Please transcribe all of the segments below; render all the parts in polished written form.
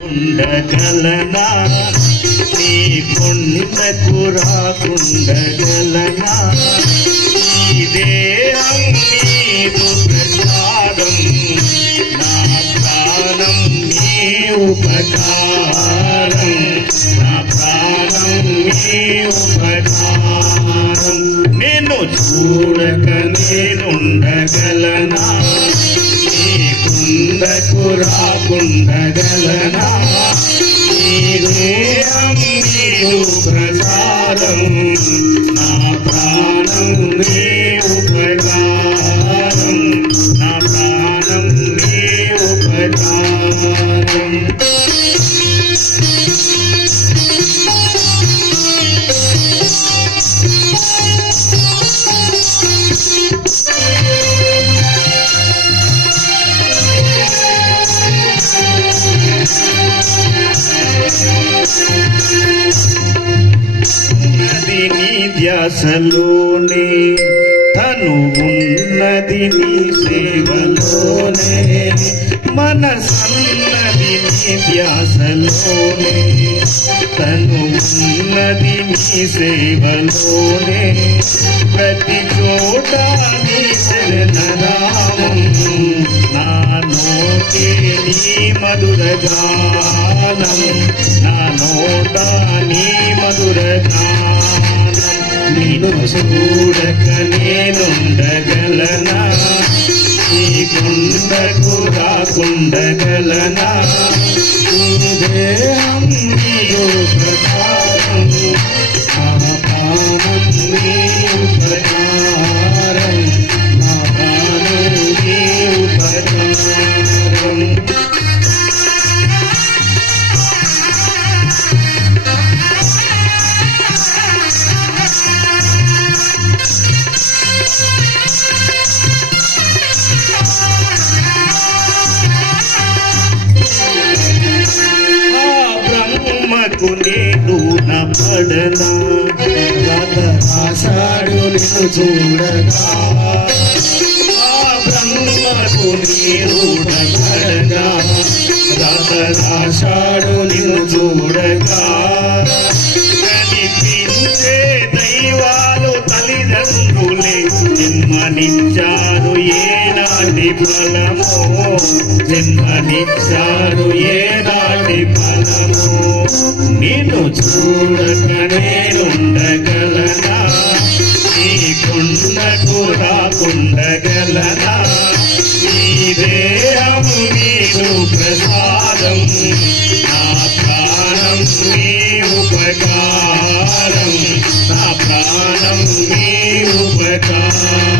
ఉండగలనా నీ కొండకు రాకుండగలనా ఇదే నీదు ప్రసాదం నా ప్రాణం నీ ఉపకారం నా ప్రాణం నీ ఉపకారం నేను చూడక నేనుండగలనా కుందకు రాకుండగలనా నీదే నీవు ప్రసారం నా ప్రాణం నీ ఉపకారం నా ప్రాణం నీ ఉపకారం ఉన్నది నీ ధ్యాసలోనే తను ఉన్నది నీ సేవలోనే మనసన్నది నీ ధ్యాసలోనే తను ఉన్నది నీ సేవలోనే ప్రతి చోట నీ శరణనామం నా నోటే నీ మధుర గానం నా నోట నీ మధుర గానం నిన్ను చూడక నేనుండగలనా నీ కొండకు రాకుండగలనా దేహం నీయు ప్రకారం నా ప్రాణం నీ ఉపకారం నా ప్రాణం నీ ఉపకారం బ్రహ్మకు నేను పడనా గత ఆషాఢు నిన్ను చూడగా బ్రహ్మకు నేను పడగా గత ఆషాఢు నిన్ను చూడగా కనిపించే దైవాలు తల్లిదండ్రులే జన్మనిచ్చారు ఏనాటి ఫలమో జన్మనిచ్చారు ఏనాటి ఫలమో నిన్ను చూడక నేనుండగలనా నీ కొండకు రాకుండగలనా నీ దేహము నీదు ప్రసాదం నా ప్రాణం నీ ఉపకారం నా ప్రాణం నీ ఉపకారం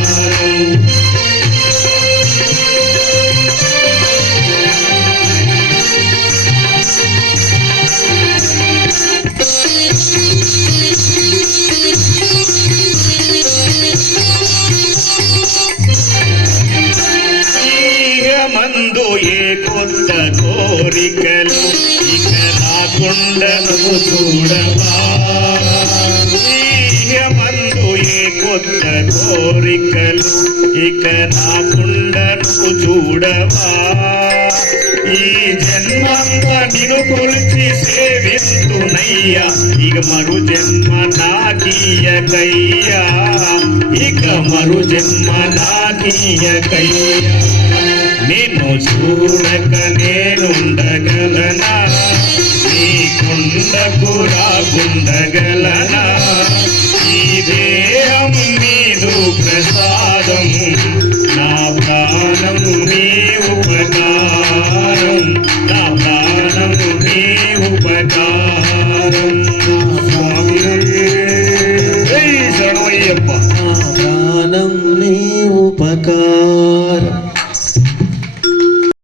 మందు ఏ కొత్త కోరికలు ఇక రాకుండా నువ్వు చూడవా మందు ఏ కొత్త కోరికలు ఇక రాకుండా నువ్వు చూడవా ఈ జన్మంతా నిన్ను కొలిచి సేవిస్తున్నయ్యా ఇక మరు జన్మ నాకీయకయ్యా ఇక మరు జన్మ నాకీయకయ్యా నిన్ను చూడక నేనుండగలనా నీ కొండకు రాకుండగలనా ఈ దేహం నీదు ప్రసాదం నా ప్రాణం నీ ఉపకారం నా ప్రాణం నీ ఉపకారం శరణమయ్యప్ప నా ప్రాణం నీ ఉపకారం